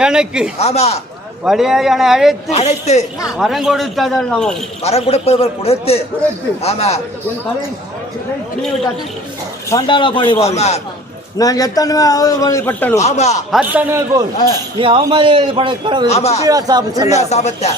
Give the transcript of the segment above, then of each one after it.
எனக்கு வழியாக அழைத்து வரம் கொடுத்ததால் வரம் கொடுப்பவர் கொடுத்து சண்டாளா பழிவாங்க. நான் எத்தனை பட்டணும் அத்தனை போல் நீ அவமதி சாபத்தை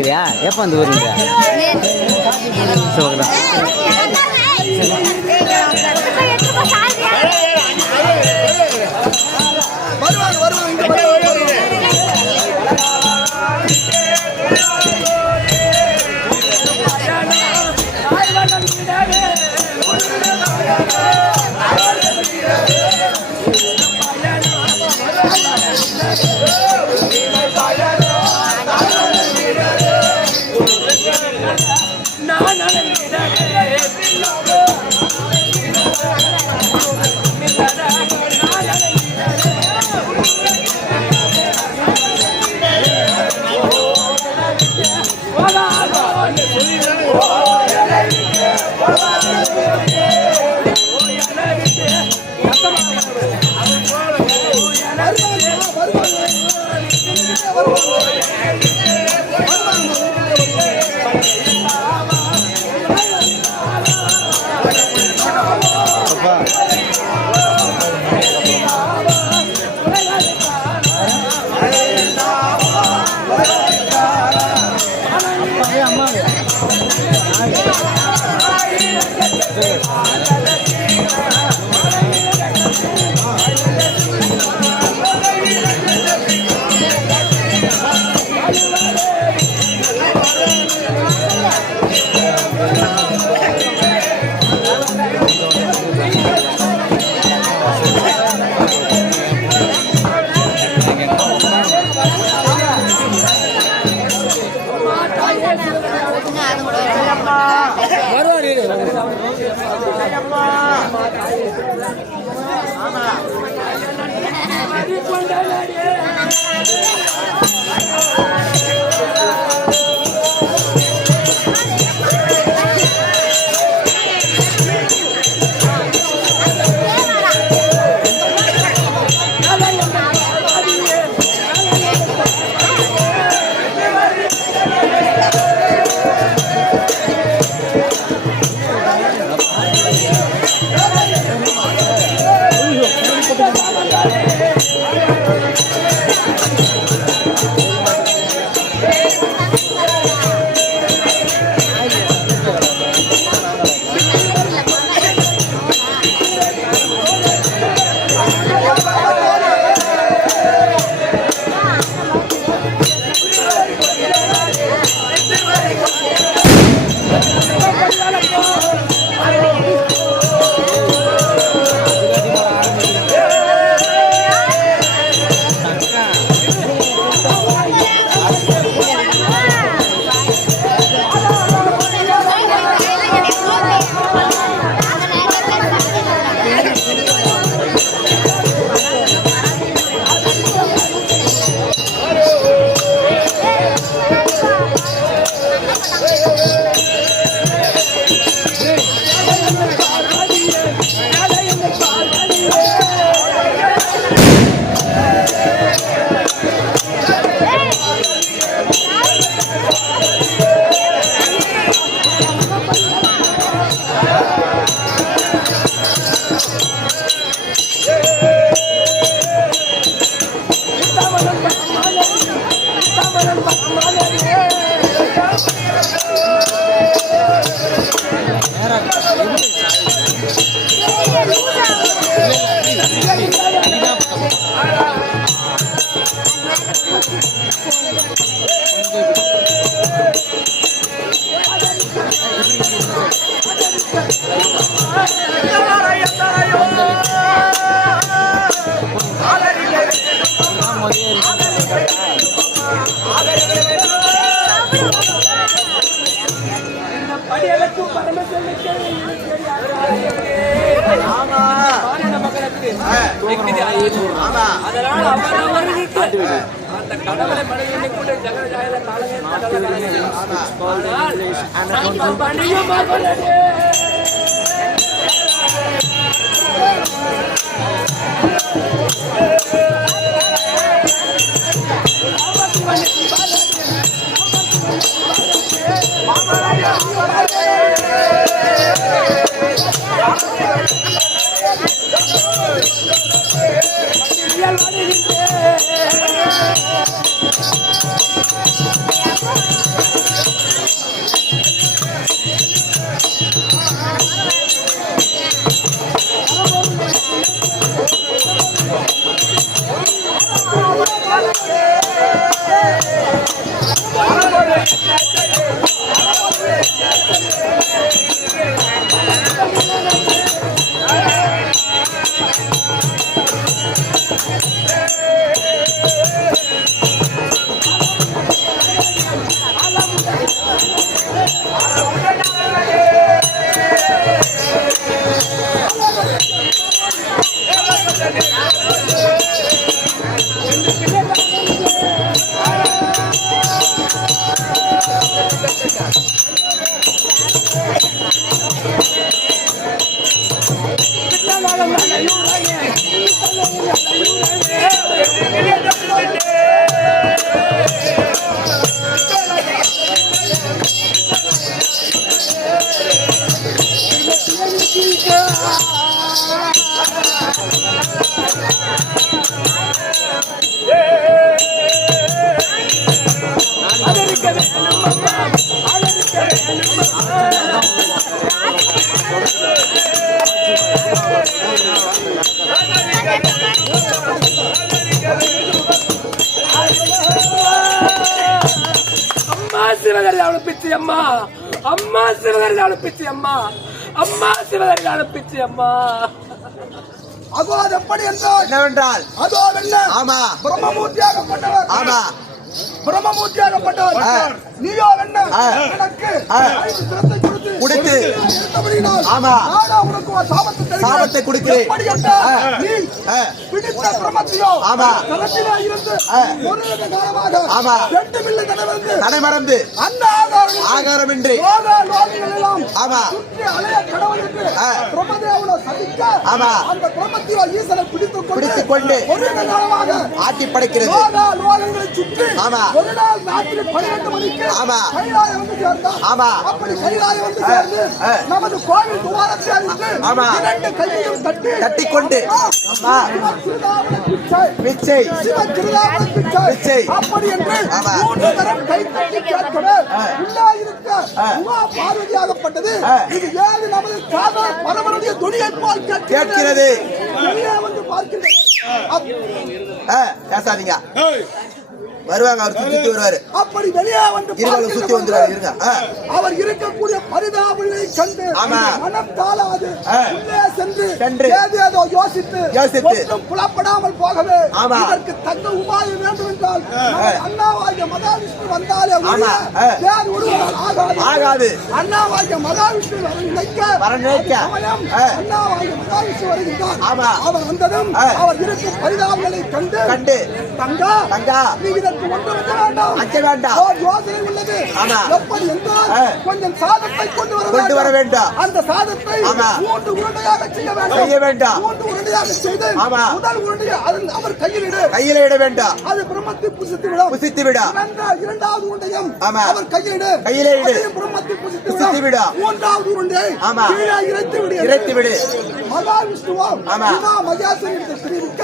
இல்லையா எப்போ வந்து வருவீங்க சொல்லுங்க அதனால் அவரவர்களுக்கு அந்த கடவுளை மனைவி கூட ஜகஜாயில காலமே அம்மா சிவகரிதான பிச்சை அம்மா அம்மா சிவகரிதான பிச்சை அம்மா. அதோ அது எப்படி என்றால் என்னவென்றால் அதோ என்ன ஆமா பிரம்மமூர்த்தியாகப்பட்டவர் ஆமா பிரம்மமூர்த்தியாகப்பட்டவர் நீயோ என்ன எனக்கு 5 சிரத்தை கொடுத்து ஆமா நானா உனக்கு ஒரு சாபத்தை கொடுக்கிறேன். எப்படி என்றால் நீ பிடித்த பிரம்மத்தையோ ஆமா கரத்திலே இருந்து ஒரு காலமாக ஆமா 2 மில்லி தடமறந்து அந்த ஆகாரமின்றி எல்லாம் ஆமா சுற்றி அலைய கடவுளுக்கு பிரம்மதேவனை சதிக்க ஆமா அந்த பிரம்மத்தியோ ஈசனை பிடித்துக் கொண்டு ஒரு காலமாக ஆட்டி படைக்கிறது. லோகங்களை சுற்றி ஆமா ஒரு நாள் ராத்திரி 12 மணிக்கு ஆமா கைலாயம் வந்து சேர்ந்தார். ஆமா அப்படி கைலாயம் வந்து சேர்ந்து நமது கோவில் துவாரத்தை அடித்து ஆமா 2 கையையும் தட்டி கொண்டு ஆமா பிச்சை பிச்சை அப்படி என்று ஆமா 3 தரம் கை தட்டி கேட்கவே உள்ளே இருக்க உமா பார்வதியாகப்பட்டது இது ஏது நமது காதல் பரமனுடைய துணியை போல் கேட்கிறது. வெளியே வந்து பார்க்கிறது. பேசாதீங்க வருவாங்க அவர் சுத்தி வருவாரு. அப்படி வெளியே வந்து சுத்தி வந்துருவாரு இருங்க. அவர் இருக்கக்கூடிய பரிதாபங்களை கண்டு மனம் தாளாது உள்ளே சென்று ஏதேதோ யோசித்து ஒன்றும் புலப்படாமல் போகவே இதற்கு தக்க உபாயம் வேண்டும் என்றால் அண்ணாவாகிய மகாவிஷ்ணு வந்தாலே வேறு ஒருவர் ஆகாது. அண்ணாவாகிய மகாவிஷ்ணு வர நினைக்க அண்ணாவாகிய மகாவிஷ்ணு வருகின்றார். அவர் வந்ததும் அவர் இருக்கும் பரிதாபங்களை கண்டு தங்கா நீ இதற்கு அஞ்ச வேண்டாம் யோசனை உள்ளது. எப்படி என்றால் கொஞ்சம் சாதத்தை கொண்டு வர வேண்டும். அந்த சாதத்தை 3 உருண்டையாக செய்ய வேண்டும். 3 உருண்டையாக செய்து முதல் உருண்டையை அவர் கையில் இட வேண்டும். அது பிரம்மத்தை புசித்து விடும். இரண்டாவது உருண்டையும் அவர் கையில் இடு பிரம்மத்தை புசித்து விடும். மூன்றாவது உருண்டையை கீழே இறைத்து விடு. மகாவிஷ்ணுவோ உமா மகேஸ்வரி தெரிவிக்க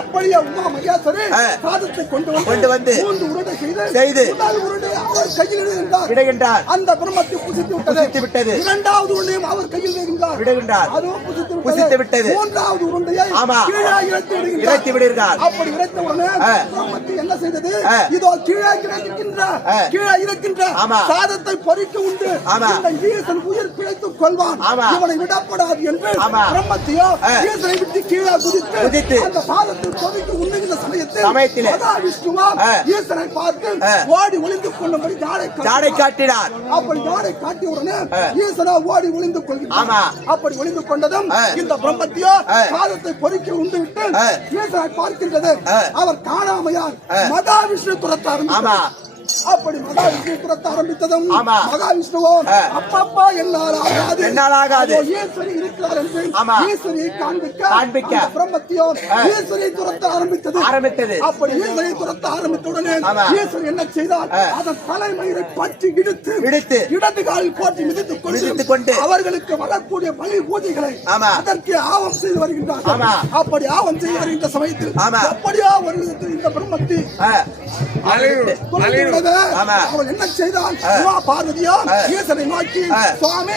அப்படியே உமா மகேஸ்வரி சாதத்தை கொண்டு வந்து 3 உருண்டை செய்து முதல் உருண்டையை அவர் கையில் இடுகின்றார். அந்த பிரம்மத்தை புசித்து விட்டது. இரண்டாவது உருண்டையும் அவர் கையில் விடுகின்றார். அதுவும் புசித்து விட்டது. மூன்றாவது உருண்டையை கீழே இறைத்து விடுகிறார். அப்படி இறைத்த உடனே பிரம்மத்தை என்ன செய்தது? இதோ கீழே இருக்கின்ற சாதத்தை பொறிக்க உண்டு இந்த ஈசன் உயிர் பிழைத்துக் கொள்வான், இவனை விடப்படாது என்று பிரம்மத்தையோ ஈசனை விட்டு கீழே குதித்து அந்த சாதத்தை பொறிக்க உண்ணுகின்ற சமயத்தில் சமயத்திலே மகாவிஷ்ணுவாம் ஈசனை பார்த்து ஓடி ஒளிந்து கொள்ளும்படி ஜாடை காட்டினார். அப்படி ஜாடை காட்டிய உடனே ஈசனா ஓடி ஒளிந்து கொள்கிறார். அப்படி ஒளிந்து கொண்டதும் இந்த பிரம்மத்தியோ காலத்தை பொறுக்கி உண்டு விட்டு ஈசனை பார்க்கின்றது. அவர் காணாமையார் மகாவிஷ்ணு துரத்த ஆரம்பித்தார். அப்படி மகாவிஷ்ணு துரத்த ஆரம்பித்ததும் மகாவிஷ்ணுவோ அப்பப்பா என்னால் ஆகாது ஈஸ்வரி இருக்கிறார் என்று ஈஸ்வரியை காண்பிக்க பிரம்மத்தியோ ஈஸ்வரியை துரத்த ஆரம்பித்தது. அப்படி ஈஸ்வரியை துரத்த ஆரம்பித்தவுடனே ஈஸ்வரி என்ன செய்தார்? அதன் தலைமயிரை பற்றி இழுத்து இடது காலில் போட்டு மிதித்துக் கொண்டு அவர்களுக்கு வரக்கூடிய பலி பூஜைகளை அதற்கு ஆவம் செய்து வருகின்றார். அப்படி ஆவம் செய்து வருகின்ற சமயத்தில் அப்படியா ஒரு இந்த பிரம்மத்தி அவள் என்ன செய்தால் பார்வதியா ஈசனை நோக்கி சுவாமி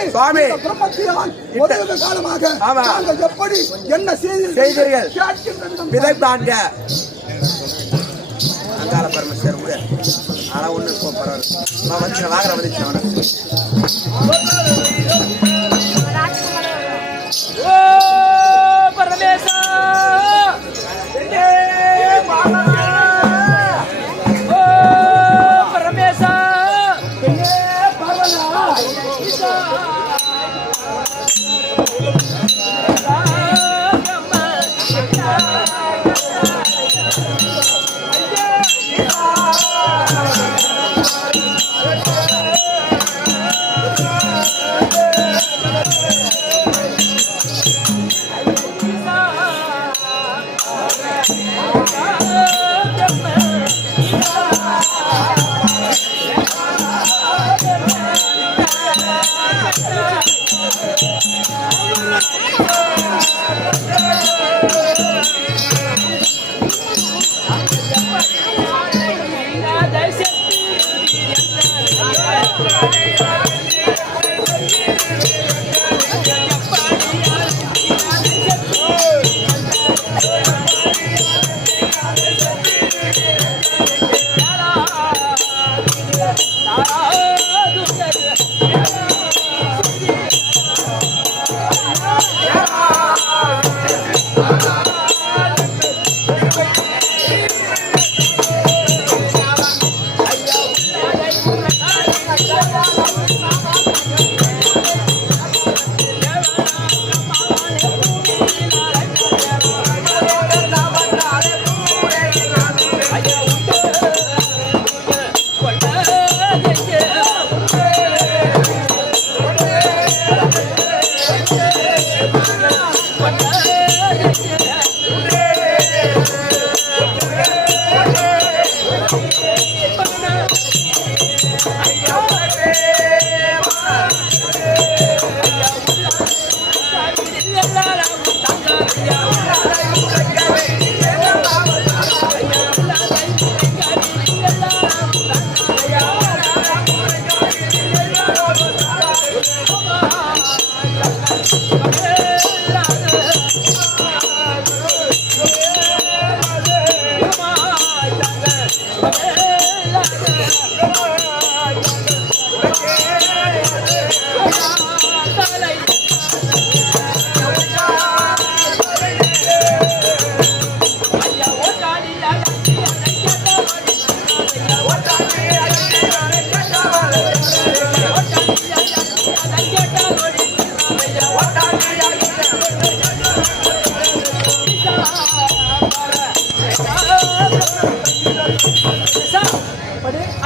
பிரம்மத்தியால் ஒரு காலமாக நாங்கள் எப்படி என்ன செய்தீர்கள் விதைப்பாங்க அங்கால பரமேஸ்வரர் கூட ஆனா ஒண்ணு பரவாயில்ல வந்து வாங்குற வந்துச்சு பரமேசா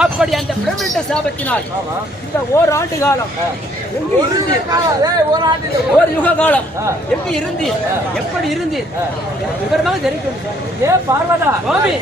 அப்படி அந்த பிரமிண்ட சாபத்தினால் இந்த ஓராண்டு காலம் எங்கு இருந்தீர்? ஓர் யுக காலம் எங்கு இருந்தீர்? எப்படி இருந்தீர்? விவரமாக தெரிவிக்கும். ஏ பார்வதா சுவாமி,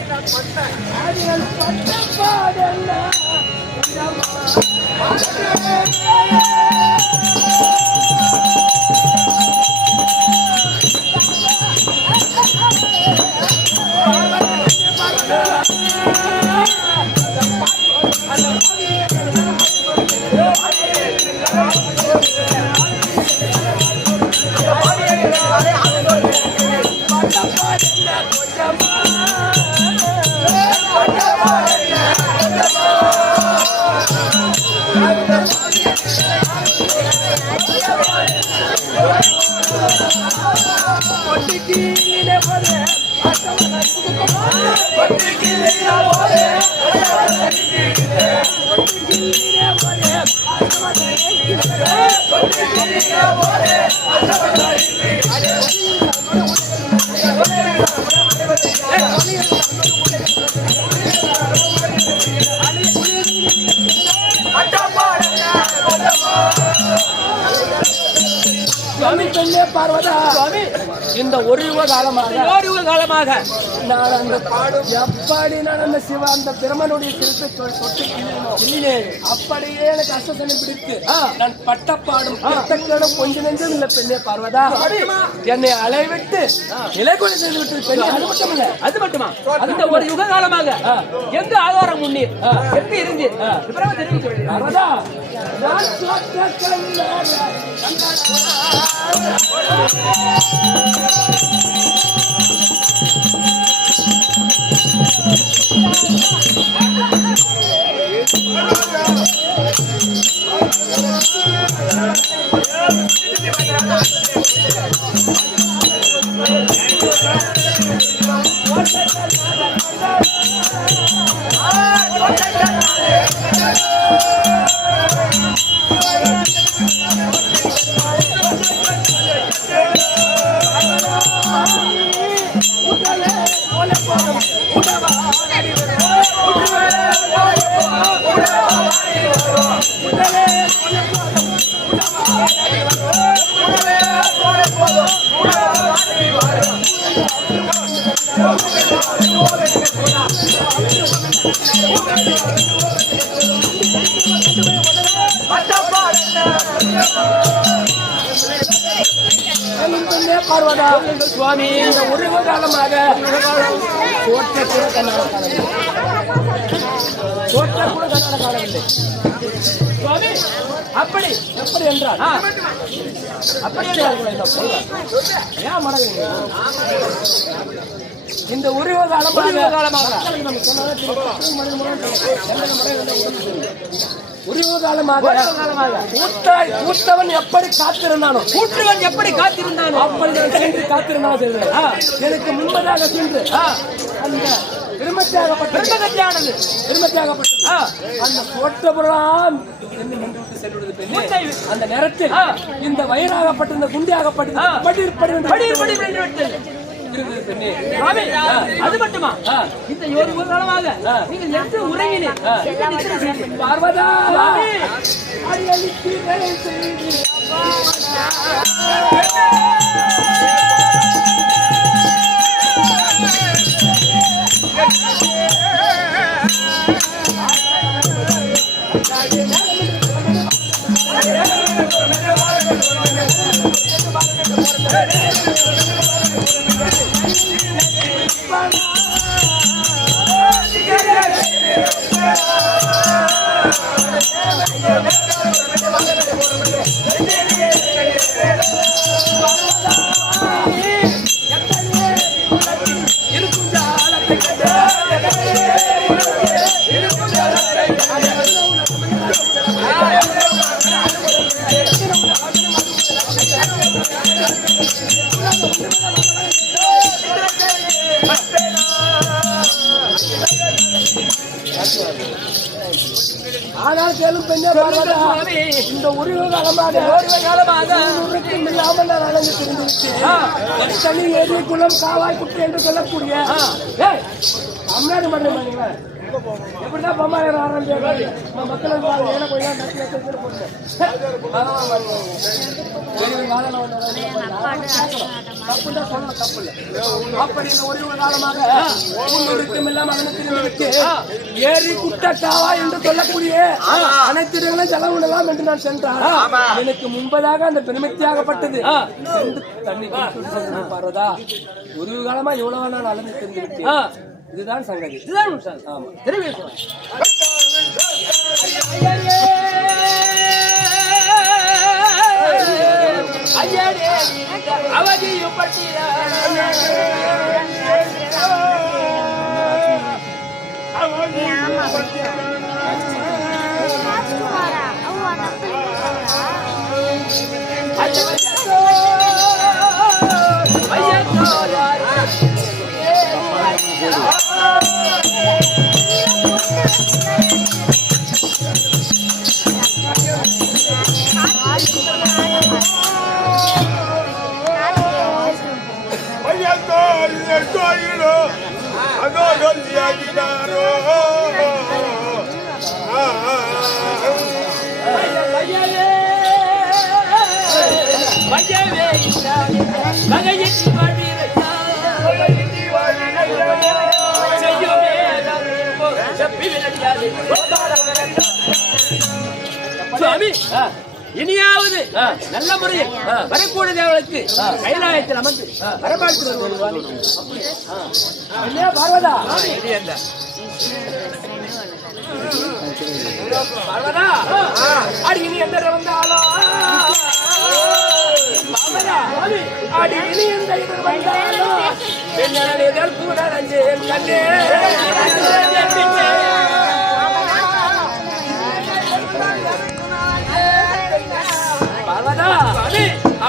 பார்வதா சுவாமி, இந்த ஒரு யுக காலமாக நான் அந்த பாடும் எப்படி நான் அந்த சிவ அந்த பிரமனுடைய சிறுத்தை தொட்டு கிள்ளினேன். அப்படியே எனக்கு அசசனை பிடித்து நான் பட்டப்பாடும் பட்டக்கேடும் கொஞ்சம் நெஞ்சும் இல்லை பெண்ணே பார்வதா. என்னை அலைவிட்டு இலைக்குலை செய்து விட்டு பெண்ணே. அது மட்டுமா அந்த ஒரு யுக காலமாக எந்த ஆதாரம் முன்னீர் எப்படி இருந்தீர் பார்வதா? நான் பார்வதா சுவாமி, இந்த ஒரு காலமாக தோற்ற கூட கண்ணாட காலமில்லை சுவாமி. அப்படி எப்படி என்றால் அப்படியே ஏன் மடங்குறீங்க? இந்த ஒரு காலமாக கூத்தவன் எப்படி காத்திருந்தானோ அப்படி சென்று காத்திருந்தானோ எனக்கு முன்பதாக சென்று அந்த திருமத்தியாகப்பட்டது அந்த போட்டபுரம் அந்த நேரத்தில் இந்த வயிறாகப்பட்டிருந்த குண்டியாகப்பட்டது அது மட்டுமா இந்த ஒரு காலமாக நீங்கள் எந்த உறங்கினீர் பார்வதா? ஆனால் கேளும் பெண்ணே பார்வதா, இந்த ஒரு காலமாக இல்லாமல் நான் அலைந்து தெரிந்துவிட்டேன். தனி ஏரி குளம் காவாய் குட்டி என்று சொல்லக்கூடிய தமிழ்நாடு மன்றம் எப்படிதான் பொம்மாயிரம் ஆரம்பிச்சு மக்களுக்கு ஏரி குட்ட காவா என்று சொல்லக்கூடிய அனைத்து இடங்களும் செலவிடலாம் என்று நான் சென்றான். எனக்கு முன்பதாக அந்த பெருமைத்தியாகப்பட்டது தண்ணி பார்வதா ஒரு காலமா எவ்வளவு நான் அலைந்து தெரிந்துவிட்டேன். இதுதான் சங்கதி. ஆமா தெரிவிக்கிறேன். அவதியும் ஐயா சொல்லியாகினாரோ சுவாமி, இனியாவது நல்ல முறையில் வரக்கூடிய தேவனுக்கு கைலாயத்தில் அமர்ந்து வரபாழ்த்து வருவார். பார்வதா, பார்வதா, அடி இனி எந்த வந்தாலும் பார்வதா, அடி இனி எந்த வந்தாலும் பெண்ணால் கூட கண்ணே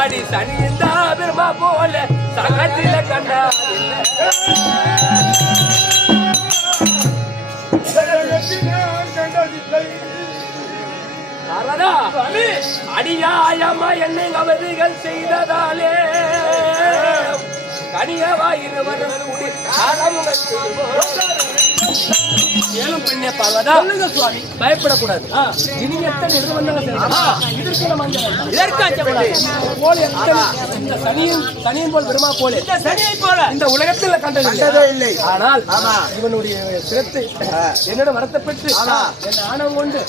அடி சனிந்தா பெருமா போல சகத்தில கண்டாதில்லை அடியாயம்மா என்னை அவர்கள் செய்ததாலே கனியவாயிருவரும் கூடி ஏலும் பெண்ணே பார்வதா, சொல்லுங்க சுவாமி, பயப்படக்கூடாது. இனி எத்தனை எது வந்தாலும் சனியின் போல் பெருமா போல சனியை போல இந்த உலகத்தில் கண்டதே இல்லை. ஆனால் இவனுடைய சிரத்தை என்னிடம் வருத்தப்பட்டு என் ஆணவம் கொண்டு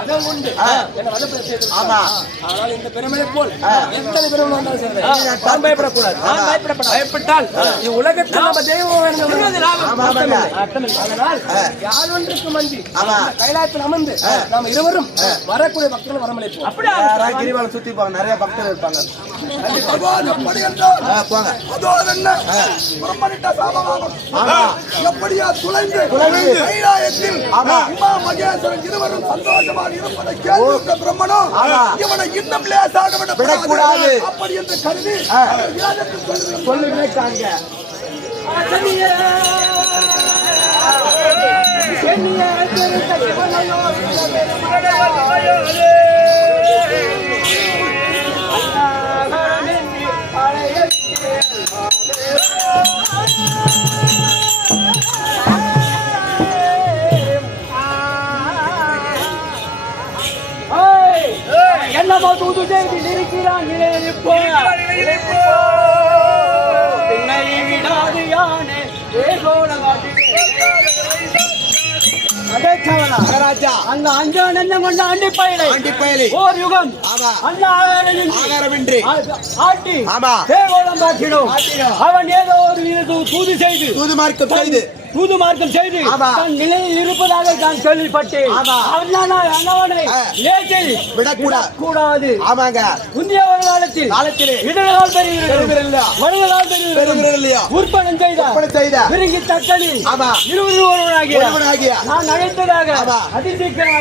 அதம் கொண்டு என்னை வதப்பட. ஆனால் இந்த பெருமையை போல் எத்தனை பெருமை வந்தாலும் சரி, நான் பயப்படக்கூடாது. பயப்பட்டால் உலகத்தில் நம்ம தெய்வம் அதனால் யாரொன்றுக்கு மந்தி கைலாயத்தில் அமர்ந்து நாம் இருவரும் வரக்கூடிய பக்தர்கள் வரமளிப்போம். அப்படியே கிரிவலம் சுத்தி போவாங்க, நிறைய பக்தர்கள் இருப்பாங்க. எப்படியா துளைந்து கைலாயத்தில் உமா மகேஸ்வரன் இருவரும் சந்தோஷமாக இருப்பதை கேள்வி பிரம்மனும் இவனை இன்னும் லேசாக விடக்கூடாது அப்படி என்று கருதி சொல்லுகிறாங்க. என்னமோ தூது செய்து இருக்கிறான் பின்னை விடாது யானே அந்த அஞ்சான் என்ன கொண்ட அண்டிப்பயலை ஓர் யுகம் ஆகாரமின்றி ஆட்டி தேவோலம் பாட்டினோம். அவன் ஏதோ ஒரு தூது மார்க்கம் செய்து தன் நிலையில் இருப்பதாக நான் கேள்விப்பட்டேன். அவனை விடக்கூடாது. முந்தைய ஒரு காலத்தில் இடர்களால் பெறுகிறது உற்பணம் செய்த விருங்கி தக்கலி இருவருவனாகிய நான் அழைத்ததாக அதிசீக்கிரம்